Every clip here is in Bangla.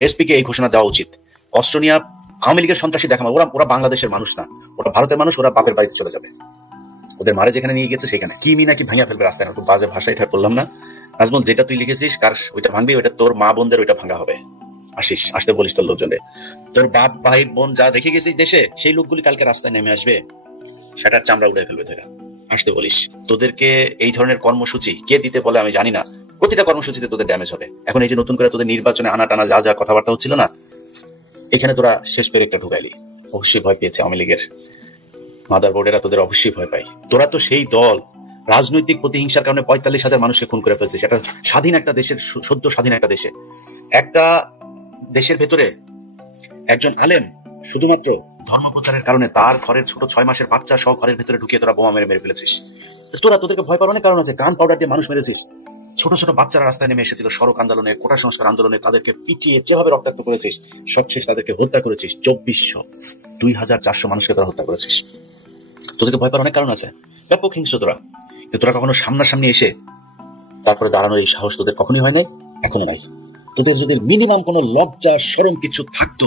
এসপি কে এই ঘোষণা দেওয়া উচিত। অস্ত্র নিয়ে আওয়ামী লীগের সন্ত্রাসী দেখানো, ওরা বাংলাদেশের মানুষ না, ওরা ভারতের মানুষ, ওরা বাপের বাড়িতে চলে যাবে। ওদের মারে যেখানে নিয়ে গেছে সেখানে কি নাকি ভাঙিয়া ফেলবে রাস্তায়। খুব বাজে ভাষা, এটা বললাম না নাজমুল, যেটা তুই লিখেছিস কার ওইটা ভাঙবি, ওইটা তোর মা বোনদের ওইটা ভাঙা হবে। আসিস, আসতে বলিস তোর লোকজনে, তোর বাপ ভাই বোন যা রেখে গেছিস দেশে, সেই লোকগুলি কালকে রাস্তায় নেমে আসবে, সেটার চামড়া উড়ে ফেলবে তোরা। আসতে বলিস। তোদেরকে এই ধরনের কর্মসূচি কে দিতে বলে আমি জানি না, প্রতিটা কর্মসূচিতে তোদের ড্যামেজ হবে। এখন এই যে নতুন করে তোদের নির্বাচনে আনা টানা যা যা কথাবার্তা হচ্ছিল না, এখানে তোরা শেষ পেরে একটা ঢুকাইলি। অবশ্যই ভয় পেয়েছে আওয়ামী লীগের মাদার বোর্ডেরা, তোদের অবশ্যই ভয় পাই। তোরা তো সেই দল রাজনৈতিক প্রতিহিংসার কারণে 45,000 মানুষকে খুন করে ফেলছিস। একটা স্বাধীন একটা দেশের, সদ্য স্বাধীন একটা দেশে, একটা দেশের ভেতরে একজন আলেম শুধুমাত্র ধর্ম প্রচারের কারণে তার ঘরের ছোট 6 মাসের বাচ্চা সহ ঘরের ভেতরে ঢুকিয়ে তোরা বোমা মেরে ফেলেছিস। তোদেরকে ভয় পাওয়ার অনেক কারণ আছে। গান পাউডার দিয়ে মানুষ মেরেছিস, ছোট ছোট বাচ্চারা রাস্তায় নেমে এসেছিল সড়ক আন্দোলনে, কোটা সংস্কার আন্দোলনে, তাদেরকে পিটিয়ে যেভাবে রক্তাক্ত করেছিস, সবশেষ তাদেরকে হত্যা করেছিস। 2400 2400 মানুষকে তোরা হত্যা করেছিস। তোদেরকে ভয় পাওয়ার অনেক কারণ আছে, ব্যাপক হিংস্র তোরা। কিন্তু তোরা কখনো সামনাসামনি এসে তারপরে দাঁড়ানোর এই সাহস তোদের কখনই হয় নাই, এখনো নাই। তোদের যদি মিনিমাম কোনো লজ্জা শরম কিছু থাকতো,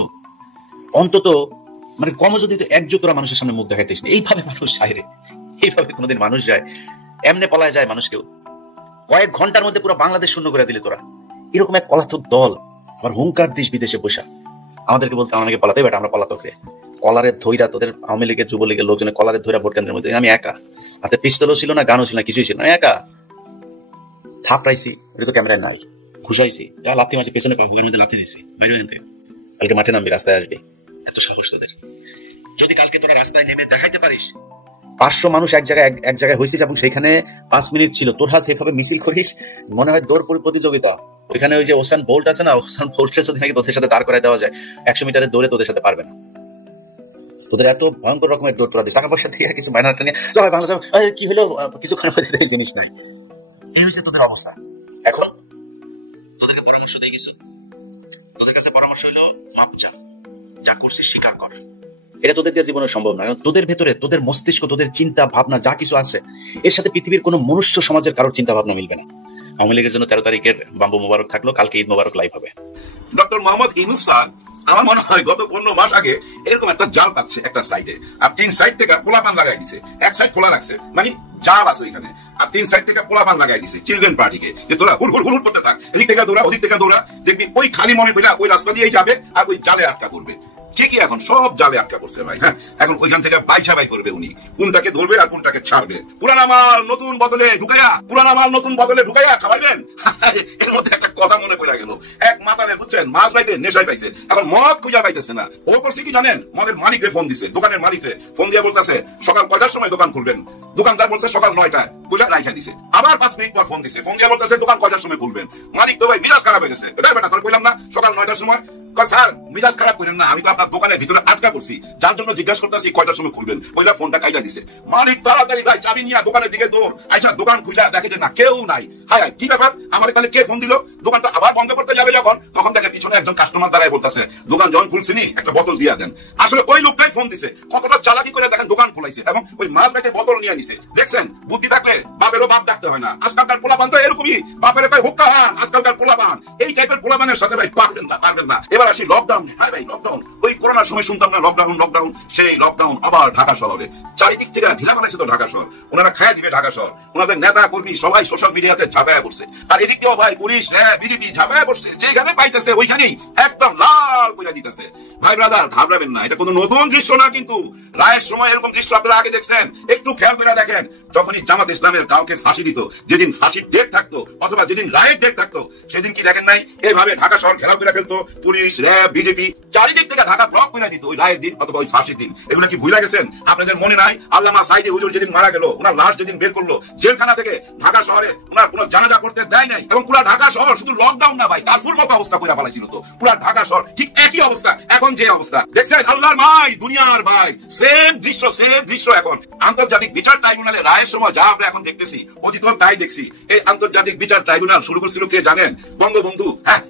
অন্তত মানে কম যদি একজোট তোরা মানুষের সামনে মুখ দেখাইতিস না। এইভাবে মানুষ যায় রে, এইভাবে কোনোদিন মানুষ যায়, এমনে পলায় যায় মানুষকেও। কয়েক ঘন্টার মধ্যে পুরো বাংলাদেশ শূন্য করে দিলে তোরা। এরকম এক পলাতক দল আবার হুঙ্কার দিস বিদেশে বসা, আমাদেরকে বলতে আমাকে পলাতে বেটা আমরা পলাতক রে। কলারের ধৈরা তোদের আওয়ামী লীগের যুবলীগের লোকজনের কলারের ধৈরা ভোট কেন্দ্রের মধ্যে আমি একা, হাতে পিস্তলও ছিল না, গানও ছিল না, কিছুই ছিল না, একা থাপড়াইছি। ওটা তো ক্যামেরায় নাই, ঘুষাইছি, যা লাথি মাঝে পেছনে ভোগের মধ্যে লাথি দিছি, বাইরে আনতে। কালকে মাঠে নামবি, রাস্তায় আসবি, এত সাহস তোদের। যদি কালকে তোরা রাস্তায় নেমে দেখাইতে পারিস 500 মানুষ এক জায়গায় হয়েছিস এবং সেখানে 5 মিনিট ছিল, তোরা সেভাবে মিছিল করিস, মনে হয় দৌড় প্রতিযোগিতা। ওইখানে ওই যে ওসান বোল্ট আছে না, ওসান বোল্টের যদি নাকি তোদের সাথে দাঁড় করায় দেওয়া যায়, 100 মিটারের দৌড়ে তোদের সাথে পারবে না। তোদের এত ভয়ঙ্কর রকমের দৌড় তোরা দিস, টাকা পয়সা দিয়ে কিছু মাইনারটা নিয়ে বাংলা কি হলো, কিছুক্ষণ জিনিস নাই। এই হচ্ছে তোদের অবস্থা। এখন তোদেরকে পরামর্শ দিয়ে গেছে, তোদের কাছে পরামর্শ হলো যা করছিস স্বীকার কর। এটা তোদের দিয়ে জীবনে সম্ভব না, কারণ তোদের ভেতরে তোদের মস্তিষ্ক, তোদের চিন্তা ভাবনা যা কিছু আছে, এর সাথে পৃথিবীর কোনো মনুষ্য সমাজের কারোর চিন্তা ভাবনা মিলবে না। আওয়ামী লীগের জন্য 13 তারিখের বাম্বু মোবারক থাকলো, কালকে ঈদ মোবারক লাইভ হবে। ডক্টর মোহাম্মদ ইউনূস স্যার আমার মনে হয় গত 15 মাস আগে এরকম একটা জাল পাচ্ছে একটা সাইডে, আর 3 সাইড থেকে পোলাপান লাগাই দিছে, এক সাইড খোলা রাখছে, মানে জাল আছে এখানে, আর 3 সাইড থেকে পোলাপান লাগাই দিছে চিলড্রেন পার্টিকে, যে তোরা হুড় করতে থাক, এদিক থেকে দৌড়া ওদিক থেকে দৌড়া, দেখবি ওই খালি মনে কইরা ওই রাস্তা দিয়েই যাবে আর ওই জালে আটকা করবে। ঠিকই এখন সব জালে আটকা করছে ভাই। হ্যাঁ, এখন ওইখান থেকে বাইছাবাই করবে উনি, কোনটাকে ধরবে আর কোনটাকে ছাড়বে। পুরানা মাল নতুন বদলে ঢুকাইয়া খাওয়াইবেন। এর মধ্যে একটা কথা মনে পড়ে গেল, এক মাতালে বুঝছেন মাছ পাইতে নেশায় পাইছে, এখন মদ খুঁজা পাইতেছে না। ও করছে কি জানেন, মদের মালিকরে ফোন দিছে, দোকানের মালিকরে ফোন দিয়ে বলতেছে সকাল 9টার সময় দোকান খুলবেন। দোকানদার বলছে সকাল 9টায়, বুঝা রাইখা দিছে। আবার 5 মিনিট পর ফোন দিছে, ফোন দিয়ে বলতেছে দোকান 9টার সময় খুলবেন। মালিক তো ভাই মিজাজ খারাপ হয়ে গেছে, বেটা তোর কইলাম না সকাল 9টার সময়। স্যার মিজাজ খারাপ করেন না, আমি তো আপনার দোকানের ভিতরে আটকা করছি, যার জন্য জিজ্ঞাসা করতেছি কয়টার সময় খুলবেন। ওইটা ফোনটা কাইটা দিছে। মালিক তাড়াতাড়ি ভাই চাবি নিয়ে দোকানের দিকে দৌড়, আচ্ছা দোকান খুলে দেখে যে না কেউ নাই। হায় কি ব্যাপার, আমার তাহলে কে ফোন দিল? দোকানটা আবার বন্ধ করতে যাবে যখন, তখন দেখে পিছনে একজন কাস্টমার দাঁড়ায় বলতেছে দোকান যখন খুলছিনি একটা বোতল দিয়ে দেন। আসলে ওই লোকটাই ফোন দিছে, কতটা চালাকি করে দেখেন দোকান খুলাইছে এবং ওই মাছ ব্যাগে বোতল নিয়ে নিছে। দেখছেন, বুদ্ধি থাকলে বাপেরও বাপ ডাকতে হয় না। আজকালকার পোলাপান তো এরকমই, বাপের ভাই হুক্কা হান। আজকালকার পোলাপান এই টাইপের পোলাপানের সাথে ভাই পারবেন না। এবার আসি লকডাউন। হ্যাঁ ভাই লকডাউন, ওই করোনার সময় শুনতাম না লকডাউন, সেই লকডাউন আবার ঢাকা শহরে চারিদিক থেকে ঢিলা বানাইছে তো ঢাকা শহর। ওনারা খায় দিবে ঢাকা শহর, ওনাদের নেতা কর্মী সবাই সোশ্যাল মিডিয়াতে ঝাঁপায়া করছে, আর এদিক দিয়েও ভাই পুলিশ বিজেপি ঝাঁপায়া করছে, যেখানে পাইতেছে ওইখানেই একদম লাল করে দিতেছে। ভাই ব্রাদার ঘাবড়াবেন না, এটা কোনো নতুন দৃশ্য না, কিন্তু রায়ের সময় এরকম দৃশ্য আপনারা আগে দেখছেন। একটু খেয়াল করে দেখেন, যখনই জামাত ইসলামের কাউকে ফাঁসি দিত, যেদিন ফাঁসির ডেট থাকতো অথবা যেদিন রায়ের ডেট থাকতো, সেদিন কি দেখেন নাই এইভাবে ঢাকা শহর ঘেরাও করে ফেলতো পুলিশ, র্যাব, বিজেপি, চারিদিক থেকে ঢাকা ব্লক করে দিত ওই রায়ের দিন অথবা ওই ফাঁসির দিন। এগুলো কি ভুলে গেছেন? আপনাদের মনে নাই আল্লামা সাইদি হুজুর যেদিন মারা গেল, ওনার লাশ যেদিন বের করলো জেলখানা থেকে, ঢাকা শহরে ওনার কোনো জানাজা করতে দেয় নাই, এবং পুরো ঢাকা শহর শুধু লকডাউন না ভাই, কারফুর মতো অবস্থা করে ফেলাইছিল। তো পুরো ঢাকা শহর ঠিক একই অবস্থা এখন যে অবস্থা দেখছেন। আল্লাহর ভাই, দুনিয়ার ভাই, সেম দৃশ্য এখন। আন্তর্জাতিক বিচার ট্রাইব্যুনালের রায়ের সময় যা আমরা এখন দেখতেছি, অতীত তাই দেখছি। এই আন্তর্জাতিক বিচার ট্রাইব্যুনাল শুরু করছিল কে জানেন? বঙ্গবন্ধু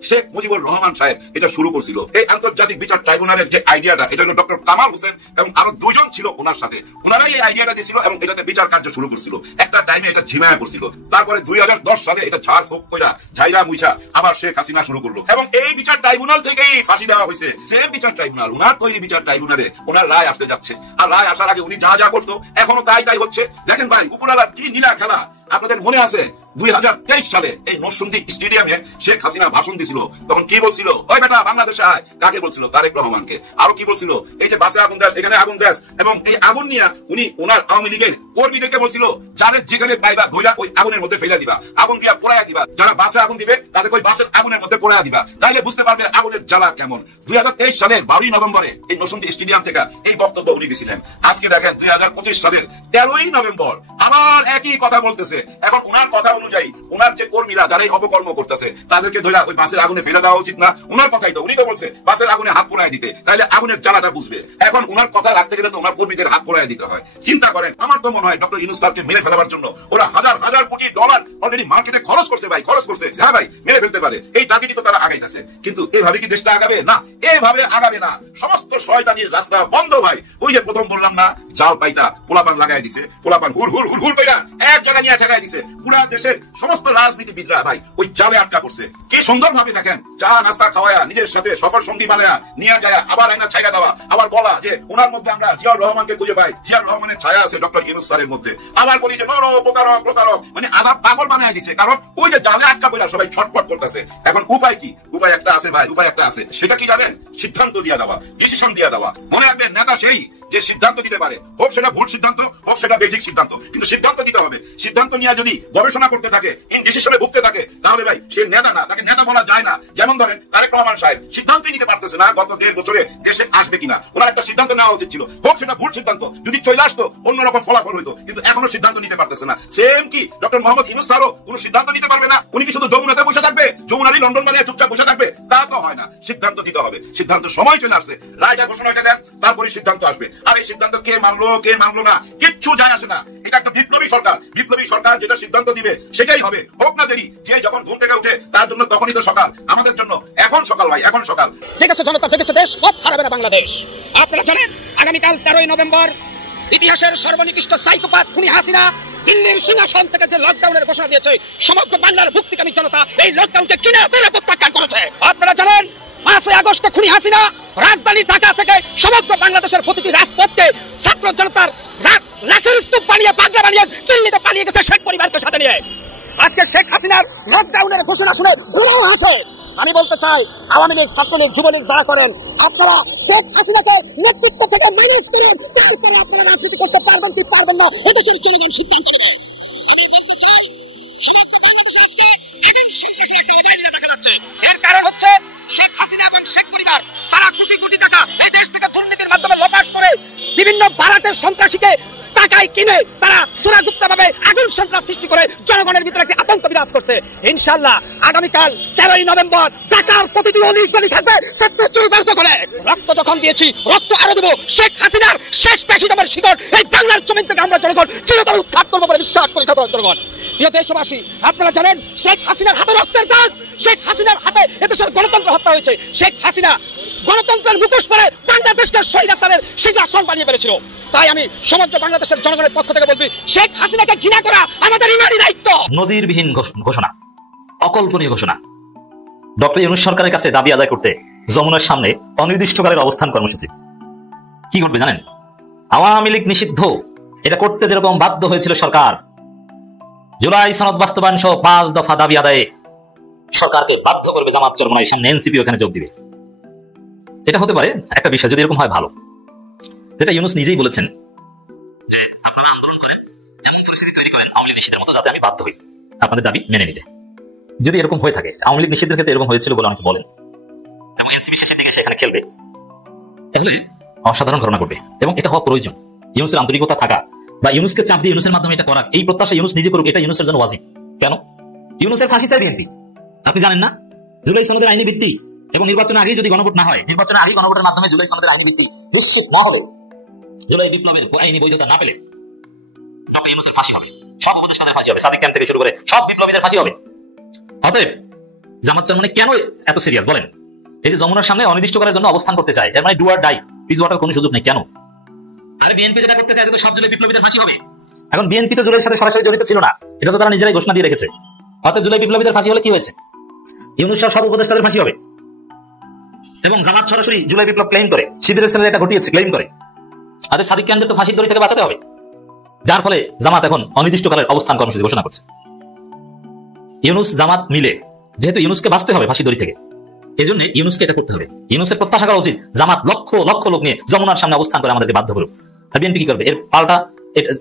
শেখ মুজিবুর রহমান সাহেব এটা শুরু করছিল। এই আন্তর্জাতিক বিচার ট্রাইব্যুনালের যে আইডিয়াটা, এটা হলো ডক্টর কামাল হোসেন এবং আরো দুজন ছিল ওনার সাথে, ওনারাই এই আইডিয়াটা দিয়েছিল এবং এটাতে বিচার কার্য শুরু করছিল। একটা টাইমে এটা ঝিমায় পড়ছিল, তারপরে 2010 সালে এটা ঝাড় ফোক কইরা ঝাইরা মুইছা আবার শেখ হাসিনা শুরু করলো এবং এই বিচার ট্রাইব্যুনাল থেকেই ফাঁসি দেওয়া হয়েছে। সেম বিচার ট্রাইব্যুনাল, ওনার তৈরি বিচার ট্রাইব্যুনালে ওনার রায় আসতে যাচ্ছে, আর রায় আসার আগে উনি যা যা করতো এখনো তাই হচ্ছে। দেখেন ভাই, উপরালার কি নীলা খেলা। আপনাদের মনে আছে 2023 সালে এই নরসিংদী স্টেডিয়ামে শেখ হাসিনা ভাষণ দিছিল, তখন কি বলছিল? ওই বেটা বাংলাদেশে আয়। কাকে বলছিল? তারেক রহমানকে। আরো কি বলছিল? এই যে বাসে আগুন দেশ, এখানে আগুন দেশ, এবং এই আগুন নিয়ে উনি ওনার আওয়ামী লীগের কর্মীদেরকে বলছিল যাদের যেখানে পাইবা ধইরা ওই আগুনের মধ্যে ফেলে দিবা, আগুন দিয়া পোড়াইয়া দিবা, যারা বাসে আগুন দিবে তাদের ওই বাসের আগুনের মধ্যে পোড়াইয়া দিবা, তাইলে বুঝতে পারবে আগুনের জ্বালা কেমন। 2023 সালের 12ই নভেম্বরে এই নরসিংদী স্টেডিয়াম থেকে এই বক্তব্য উনি দিয়েছিলেন। আজকে দেখেন 2025 সালের 13ই নভেম্বর আবার একই কথা বলতেছে। এখন ওনার কথা অনুযায়ী ওনার যে কর্মীরা যারা এই অপকর্ম করতেছে তাদেরকে ধরে ওই বাসের আগুনে ফেলে দেওয়া উচিত না? ওনার কথাই তো, উনি তো বলছে বাসের আগুনে হাত পোড়ায় দিতে, তাহলে আগুনের জ্বালাটা বুঝবে। এখন ওনার কথা রাখতে গেলে তো ওনার কর্মীদের হাত পোড়ায় দিতে হয়। চিন্তা করেন, আমার তো মনে হয় ডক্টর ইউনূস স্যারকে মেরে ফেলার জন্য ওরা হাজার হাজার কোটি ডলার অলরেডি মার্কেটে খরচ করছে ভাই, খরচ করছে। হ্যাঁ ভাই, মেরে ফেলতে পারে, এই টার্গেটই তো তারা আগাইতেছে। কিন্তু এভাবে কি দেশটা আগাবে? না, এভাবে আগাবে না। সমস্ত শয়তানির রাস্তা বন্ধ ভাই। ওই যে প্রথম বললাম না, জাল পাইতা পোলাপান লাগাই দিছে, পোলাপান হুর হুর হুর হুর কইরা এক জায়গায় নিয়ে ঠেকাই দিছে। পুরা দেশের সমস্ত রাজনীতিবিদরা ভাই ওই জালে আটকা পড়ছে। কি সুন্দর ভাবে দেখেন, চা নাস্তা খাওয়ায়া নিজের সাথে সফর সঙ্গী বানায়া নিয়ে যায়, আবার আইনা ছাইরা দেওয়া, আবার বলা যে ওনার মধ্যে আমরা জিয়াউর রহমানকে খুঁজে পাই, জিয়াউর রহমানের ছায়া আছে ডক্টর ইউনূস স্যারের মধ্যে। আবার বলি যে প্রতারক প্রতারক, মানে আধা পাগল বানায় দিছে। কারণ ওই যে জালে আটকা পড়া সবাই ছটফট করতেছে। এখন উপায় কি? উপায় একটা আছে ভাই, উপায় একটা আছে। সেটা কি জানেন? সিদ্ধান্ত দিয়ে দেওয়া, ডিসিশন দিয়ে দেওয়া। মনে রাখবেন, নেতা সেই যে সিদ্ধান্ত দিতে পারে, হোক সেটা ভুল সিদ্ধান্ত, হোক সেটা বেঠিক সিদ্ধান্ত, কিন্তু সিদ্ধান্ত দিতে হবে। সিদ্ধান্ত নিয়ে যদি গবেষণা করতে থাকে, ইনডিসিশনে ভুগতে থাকে, তাহলে ভাই সে নেতা না, তাকে নেতা বলা যায় না। যেমন ধরেন তারেক রহমান সাহেব সিদ্ধান্তই নিতে পারতেছে না গত 1.5 বছরে দেশে আসবে কিনা। ওনার একটা সিদ্ধান্ত নেওয়া উচিত ছিল, হোক সেটা ভুল সিদ্ধান্ত, যদি চলে আসতো অন্যরকম ফলাফল হইতো, কিন্তু এখনো সিদ্ধান্ত নিতে পারতেছে না। সেম কি ডক্টর মোহাম্মদ ইউনূস স্যারও কোনো সিদ্ধান্ত নিতে পারবে না? উনি কি শুধু যমুনাতে বসে থাকবে, যমুনারই লন্ডন বানিয়ে চুপচাপ বসে থাকবে? তা তো হয় না, সিদ্ধান্ত দিতে হবে। সিদ্ধান্ত সময় চলে আসছে, রায়টা ঘোষণাটা দেন, তারপরে সিদ্ধান্ত আসবে। আর এই সিদ্ধান্ত কে মানলো কে মানলো না কিচ্ছু যায় আসে না। এটা একটা বিপ্লবী সরকার, বিপ্লবী সরকার যেটা সিদ্ধান্ত দিবে সেটাই হবে, হোক না দেরি। যে যখন ঘুম থেকে উঠে তার জন্য তখনই তো সকাল, আমাদের জন্য এখন সকাল ভাই, এখন সকাল। জেগেছে জনতা, জেগেছে দেশ, পথ হারাবে না বাংলাদেশ। আপনারা জানেন আগামীকাল 13ই নভেম্বর ইতিহাসের সর্বনিকৃষ্ট সাইকোপ্যাথ খুনি হাসিনা দিল্লির সিংহাসন থেকে যে লকডাউনের ঘোষণা দিয়েছে, সমগ্র বাংলার মুক্তিকামী জনতা এই লকডাউনকে কিনে বেড়ে প্রত্যাখ্যান করেছে। আপনারা জানেন 5 আগস্ট খুনি হাসিনা রাজধানী ঢাকা থেকে সমগ্র বাংলাদেশের প্রতিটি রাজপথকে ছাত্র জনতার লাশের স্তূপ বানিয়ে বাগড়া বানিয়ে দিল্লিতে পালিয়ে গেছে শেখ পরিবারকে সাথে নিয়ে। আজকে শেখ হাসিনার লকডাউনের ঘোষণা শুনে ঘুরেও আসে। আমি বলতে চাই, আওয়ামী লীগ, ছাত্রলীগ, যুবলীগ যারা করেন, আপনারা শেখ হাসিনাকে নেতৃত্ব থেকে ম্যানেজ করেন, তারপরে আপনারা রাজনীতি করতে পারবেন কি পারবেন না এদেশের জনগণ সিদ্ধান্ত নেবে। আমি বলতে চাই, সমগ্র বাংলাদেশে আজকে এখন সন্ত্রাসের একটা অবহেলা দেখা যাচ্ছে। এর কারণ হচ্ছে শেখ হাসিনা এবং শেখ পরিবার, তারা কোটি কোটি টাকা এই দেশ থেকে দুর্নীতির মাধ্যমে লপাট করে বিভিন্ন বারাতের সন্ত্রাসীকে টাকায় কিনে তারা সুরাগুপ্ত ভাবে আগুন সন্ত্রাস সৃষ্টি করে জনগণের ভিতরে একটি আতঙ্ক বিরাজ করছে। ইনশাআল্লাহ আগামীকাল 13ই নভেম্বর ঢাকার প্রতিটি অলি গলি থাকবে করে। রক্ত যখন দিয়েছি, রক্ত আরো দেবো। শেখ হাসিনার শেষ ফ্যাসিজমের শিকড় এই বাংলার জমিন থেকে আমরা জনগণ চিরতরে উৎখাত করবো বলে বিশ্বাস করি সাধারণ জনগণ। প্রিয় দেশবাসী, আপনারা জানেন শেখ হাসিনার হাতে রক্তের দাগ, শেখ হাসিনার হাতে এদেশের গণতন্ত্র হত্যা হয়েছে। শেখ হাসিনা গণতন্ত্রের মুখোশ পরে বাংলাদেশকে স্বৈরাচারের সিংহাসন বানিয়ে ফেলেছিল। তাই আমি সমগ্র বাংলাদেশের জনগণের পক্ষ থেকে বলছি, শেখ হাসিনাকে ঘৃণা করা আমাদের ইমানি দায়িত্ব। নজিরবিহীন ঘোষণা, অকল্পনীয় ঘোষণা। ডক্টর ইউনূস সরকারের কাছে দাবি আদায় করতে যমুনার সামনে অনির্দিষ্টকালের অবস্থান কর্মসূচি। কি ঘটবে জানেন? আওয়ামী লীগ নিষিদ্ধ, এটা করতে যেরকম বাধ্য হয়েছিল সরকার, জুলাই সনদ বাস্তবায়ন সহ 5 দফা দাবি আদায়ে সরকারকে বাধ্য করবে জামাত চরমনাই, সামনে এনসিপি ওখানে যোগ দিবে। এটা হতে পারে একটা বিষয়, যদি এরকম হয় ভালো। যেটা ইউনূস নিজেই বলেছেন যে আপনারা আন্দোলন করেন, এমন পরিস্থিতি তৈরি করেন আওয়ামী লীগ নিষিদ্ধের মতো, যাতে আমি বাধ্য হই আপনাদের দাবি মেনে নিতে। যদি এরকম হয়ে থাকে, আওয়ামী লীগ নিষিদ্ধের ক্ষেত্রে এরকম হয়েছিল বলে অনেকে বলেন, এবং এনসিপি শেষের দিকে সেখানে খেলবে, তাহলে অসাধারণ ঘটনা ঘটবে। এবং এটা হওয়া প্রয়োজন। ইউনূসের আন্তরিকতা থাকা বা ইউনূসকে চাপ দিয়ে ইউনূসের মাধ্যমে এটা করা, এই প্রত্যাশা ইউনূস নিজে করুক, এটা ইউনূসের জন্য ওয়াজিব। কেন? ইউনূসের ফাঁসি চাই বিএনপি। আপনি জানেন না জুলাই সনদের আইনি ভিত্তি এবং নির্বাচনের আগেই যদি গণভোট না হয়, নির্বাচনের আগেই গণভোটের মাধ্যমে জুলাই সনদের আইনি ভিত্তি নিশ্চিত না হলে, জুলাই বিপ্লবের আইনি বৈধতা না পেলে ডক্টর ইউনূসের ফাঁসি হবে, সব উপদেষ্টাদের ফাঁসি হবে, সাদিক ক্যাম্প থেকে শুরু করে সব বিপ্লবীদের ফাঁসি হবে। অতএব জামাত চরমনাই কেন এত সিরিয়াস বলেন? এই যে যমুনার সামনে অনির্দিষ্টকালের জন্য অবস্থান করতে চায়, এর মানে ডু অর ডাই, পিছ হওয়ার কোনো সুযোগ নেই। কেন? আরে বিএনপি যেটা করতে চায়, তো সব জুলাই বিপ্লবীদের ফাঁসি হবে। এখন বিএনপি তো জুলাইয়ের সাথে সরাসরি জড়িত ছিল না, এটা তো তারা নিজেরাই ঘোষণা দিয়ে রেখেছে। অর্থাৎ জুলাই বিপ্লবীদের ফাঁসি হলে কি হয়েছে? ইউনূস সব উপদেষ্টাদের ফাঁসি হবে। এবং জামাত সরাসরি জুলাই বিপ্লব ক্লেম করে, শিবিরের ছেলেরা এটা ঘটিয়েছে ক্লেম করে। আদের সাদিক কেন্দ্রের তো ফাঁসির দড়ি থেকে বাঁচাতে হবে, যার ফলে জামাত এখন অনির্দিষ্টকালের অবস্থান কর্মসূচি ঘোষণা করছে। ইউনূস জামাত মিলে যেহেতু ইউনূসকে বাঁচতে হবে ফাঁসি দড়ি থেকে, এই জন্য ইউনূসকে এটা করতে হবে। ইউনূসের প্রত্যাশা করা উচিত জামাত লক্ষ লক্ষ লোক নিয়ে যমুনার সামনে অবস্থান করে আমাদেরকে বাধ্য করুক। আর বিএনপি কি করবে? এর পাল্টা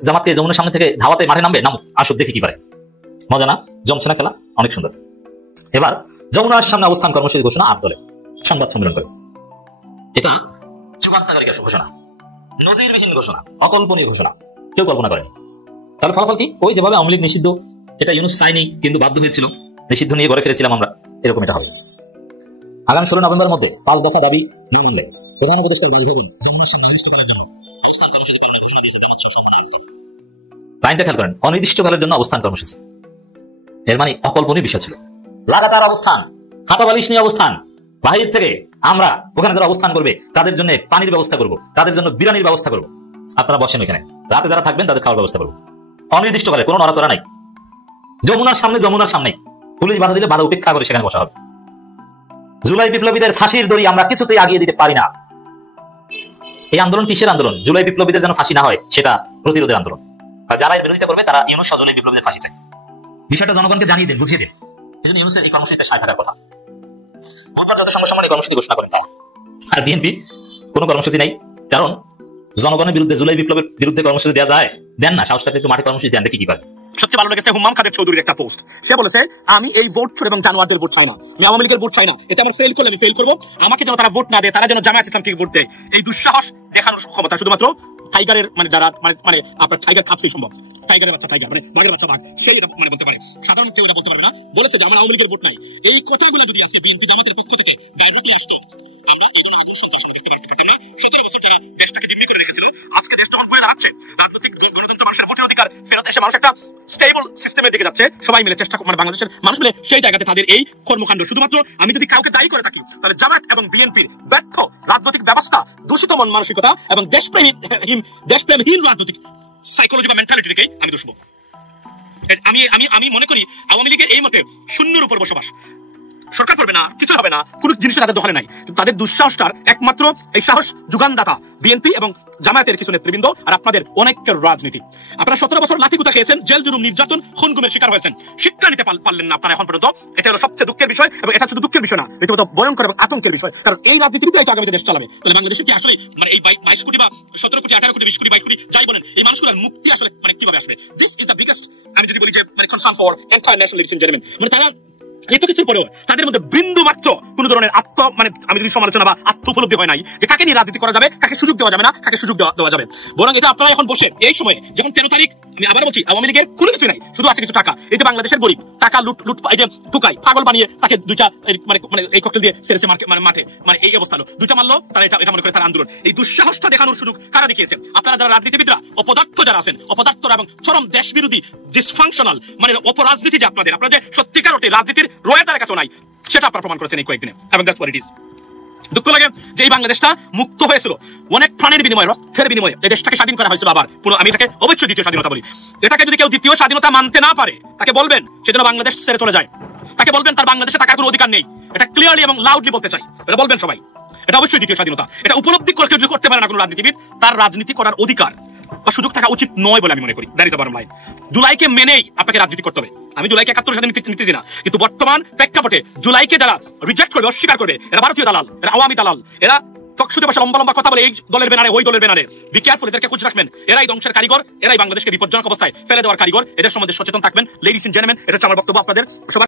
জামাতকে যমুনার সামনে থেকে ধাওয়াতে মাঠে নামবে, নামুক, আসুক, দেখি কি পারে। মজা না? জমছে না খেলা? অনেক সুন্দর। এবার যমুনার সামনে অবস্থান কর্মসূচি ঘোষণা 8 দলে সংবাদ সম্মেলন করে। এটা চুয়াত্তর ঘোষণা, নজিরবিহীন ঘোষণা, অকল্পনীয় ঘোষণা, কেউ কল্পনা করেনি। তাহলে ফলাফল কি? ওই যেভাবে আওয়ামী লীগ নিষিদ্ধ, এটা ইউনূস চাইনি কিন্তু বাধ্য হয়েছিল, নিষিদ্ধ নিয়ে ঘরে ফিরেছিলাম আমরা, এরকম এটা হবে। আগামী 16 নভেম্বর মধ্যে 5 দফা দাবি না মানলে প্রধান উপদেষ্টা লাইনটা খেয়াল করেন, অনির্দিষ্টকালের জন্য অবস্থান কর্মসূচি। এর মানে অকল্পনীয় বিষয় ছিল। লাগাতার অবস্থান, হাতা বালিশ নিয়ে অবস্থান। বাহির থেকে আমরা ওখানে যারা অবস্থান করবে তাদের জন্য পানির ব্যবস্থা করব, তাদের জন্য বিরিয়ানির ব্যবস্থা করব। আপনারা বসেন ওখানে, রাতে যারা থাকবেন তাদের খাওয়ার ব্যবস্থা করব। অনির্দিষ্টকালে কোনো নড়াচড়া নাই। যমুনার সামনে পুলিশ বাধা দিলে বাধা উপেক্ষা করে সেখানে বসা হবে। জুলাই বিপ্লবীদের ফাঁসির দড়ি আমরা কিছুতেই আগিয়ে দিতে পারি না। এই আন্দোলন কিসের আন্দোলন? জুলাই বিপ্লবীদের যেন ফাঁসি না হয় সেটা প্রতিরোধের আন্দোলন। যারা এর বিরোধিতা করবে তারা ইউনূস সহ জুলাই বিপ্লবীদের ফাঁসি চায়। বিষয়টা জনগণকে জানিয়ে দেন, বুঝিয়ে দেন। এই জন্য ইউনূসের এই কর্মসূচিতে সায় থাকার কথা। কর্মসূচি ঘোষণা করেন তারা। আর বিএনপি কোনো কর্মসূচি নাই, কারণ জনগণের বিরুদ্ধে, জুলাই বিপ্লবের বিরুদ্ধে কর্মসূচি দেওয়া যায়? দেন না, সাহস থাকলে একটু মাঠে কর্মসূচি দেন, দেখি কি পারে। সবচেয়ে ভালো লেগেছে হুম্মাম খাদের চৌধুরীর একটা পোস্ট। সে বলেছে, আমি এই ভোট চোর এবং জানোয়ারদের ভোট চাই না, আমি আওয়ামী লীগের ভোট চাই না, এটা আমার ফেল করলে আমি ফেল করবো, আমাকে যেন তারা ভোট না দেয়, তারা যেন জামায়াত ইসলামকে ভোট দেয়। এই দুঃসাহস দেখানোর ক্ষমতা শুধুমাত্র টাইগারের, মানে যারা মানে আপনার টাইগার কাপসই সম্ভব, টাইগারের বাচ্চা টাইগার, মানে বাঘের বাচ্চা বাঘ, সেই এটা মানে বলতে পারে। সাধারণ কেউ এটা বলতে পারবে না। বলেছে যে আমার আওয়ামী লীগের ভোট নাই। এই কথাগুলো যদি আজকে বিএনপি জামাতের পক্ষ থেকে ডাইরেক্টলি আসতো, আমরা এগুলো আগুন সন্ত্রাস দেখতে পারতাম না। 17 বছর যারা দেশটাকে জিম্মি করে রেখেছিল, আজকে দেশ যখন ঘুরে দাঁড়াচ্ছে, রাজনৈতিক গণতন্ত্র, মানুষের ভোটের অধিকার ফেরত এসে মানুষ একটা স্টেবল সিস্টেমের দিকে যাচ্ছে, সবাই মিলে চেষ্টা, মানে বাংলাদেশের মানুষ মিলে সেই জায়গাতে তাদের এই কর্মকাণ্ড, শুধুমাত্র আমি যদি কাউকে দায়ী করে থাকি তাহলে জামায়াত এবং বিএনপির ব্যর্থ রাজনৈতিক ব্যবস্থা, দূষিত মন মানসিকতা এবং দেশপ্রেমহীন রাজনৈতিক সাইকোলজি বা মেন্টালিটিকেই আমি দোষবো। আমি মনে করি আওয়ামী লীগের এই মতে শূন্যের উপর বসবাস, সরকার করবে না, কিছু হবে না, কোনো জিনিস তাদের দখলে নাই। তাদের দুঃসাহসটার একমাত্র এই সাহস যোগানদাতা বিএনপি এবং জামায়াতের কিছু নেতৃবৃন্দ আর আপনাদের অনেকের রাজনীতি। আপনারা 17 বছর লাঠিগুতা খেয়েছেন, জেল জুলুম, নির্যাতন, খুন গুমের শিকার হয়েছেন, শিক্ষা নিতে পারলেন না আপনারা এখন পর্যন্ত। এটা হলো সবচেয়ে দুঃখের বিষয়, এবং এটা শুধু দুঃখের বিষয় না, রীতিমতো ভয়ঙ্কর এবং আতঙ্কের বিষয়। কারণ এই রাজনীতিবিদরাই তো আগামীতে দেশ চালাবে। তাহলে বাংলাদেশে কি আসলে মানে এই 22 কোটি বা 17 কোটি, 18 কোটি, 20 কোটি, 22 কোটি যাই বলেন, এই মানুষগুলোর মুক্তি আসলে মানে কিভাবে আসবে? দিস ইজ দ্য বিগেস্ট, আমি যদি বলি যে মানে concern for entire national leadership general, মানে তারা এত কিছুর পরেও তাদের মধ্যে বিন্দু মাত্র কোন ধরনের মানে আমি যদি সমালোচনা বা আত্ম উপলব্ধি হয় নাই যে কাকে নিয়ে রাজনীতি করা যাবে, কাকে সুযোগ দেওয়া যাবে না, কাকে সুযোগ দেওয়া যাবে। বরং এটা আপনারা এখন বসে এই সময়ে, যখন 13 তারিখ, আমি আবার বলছি, আওয়ামী লীগের কোনো কিছু নাই, শুধু আছে কিছু টাকা। এই যে বাংলাদেশের গরিব টাকা লুট এই যে টুকাই পাগল বানিয়ে তাকে দুইটা মানে এই ককটেল দিয়ে সেরেছে মাঠে, মানে এই অবস্থা হলো, দুইটা মারলো, তারা এটা মনে করে তার আন্দোলন। এই দুঃসাহসটা দেখানোর সুযোগ কারা দেখিয়েছে? আপনারা যারা রাজনীতিবিদরা, অপদার্থ যারা আছেন, অপদার্থ এবং চরম দেশ বিরোধী ডিসফাংশনাল মানে অপরাজনীতি যে আপনাদের যে সত্যিকার অর্থে রাজনীতির রয়েতার কাছে নাই, সেটা আপনারা প্রমাণ করেছেন এই কয়েকদিনে। এবং দ্যাটস হোয়াট ইট ইজ। দুঃখ লাগে যে এই বাংলাদেশটা মুক্ত হয়েছিল অনেক প্রাণের বিনিময়ে, রক্তের বিনিময়ে এই দেশটাকে স্বাধীন করা হয়েছিল। আবার আমি এটাকে অবশ্যই দ্বিতীয় স্বাধীনতা বলি। এটাকে যদি কেউ দ্বিতীয় স্বাধীনতা মানতে না পারে, তাকে বলবেন সেজন্য বাংলাদেশ ছেড়ে চলে যায়, তাকে বলবেন তার বাংলাদেশে থাকার কোনো অধিকার নেই। এটা ক্লিয়ারলি এবং লাউডলি বলতে চাই, এটা বলবেন সবাই। এটা অবশ্যই দ্বিতীয় স্বাধীনতা। এটা উপলব্ধি করে যদি করতে পারে না কোনো রাজনীতিবিদ, তার রাজনীতি করার অধিকার বা সুযোগ থাকা উচিত নয় বলে আমি মনে করি। That is the bottom line. জুলাইকে মেনেই আপনাকে রাজনীতি করতে হবে। আমি জুলাইকে 71 সাথে নিতেছি না, কিন্তু বর্তমান প্রেক্ষাপটে জুলাইকে যারা রিজেক্ট করবে, অস্বীকার করবে, এরা ভারতীয় দালাল, এরা আওয়ামী দালাল, এরা টকশুতে বসে লম্বা লম্বা কথা বলে এই দলের ব্যানারে ওই দলের ব্যানারে। বি কেয়ারফুল, এদেরকে খোঁজ রাখবেন। এরাই ধ্বংসের কারিগর, এরাই বাংলাদেশকে বিপজ্জনক অবস্থায় ফেলে দেওয়ার কারিগর। এদের সম্বন্ধে সচেতন থাকবেন। লেডিস এন্ড জেন্টলম্যান, এটা হচ্ছে আমার বক্তব্য আপনাদের সবার।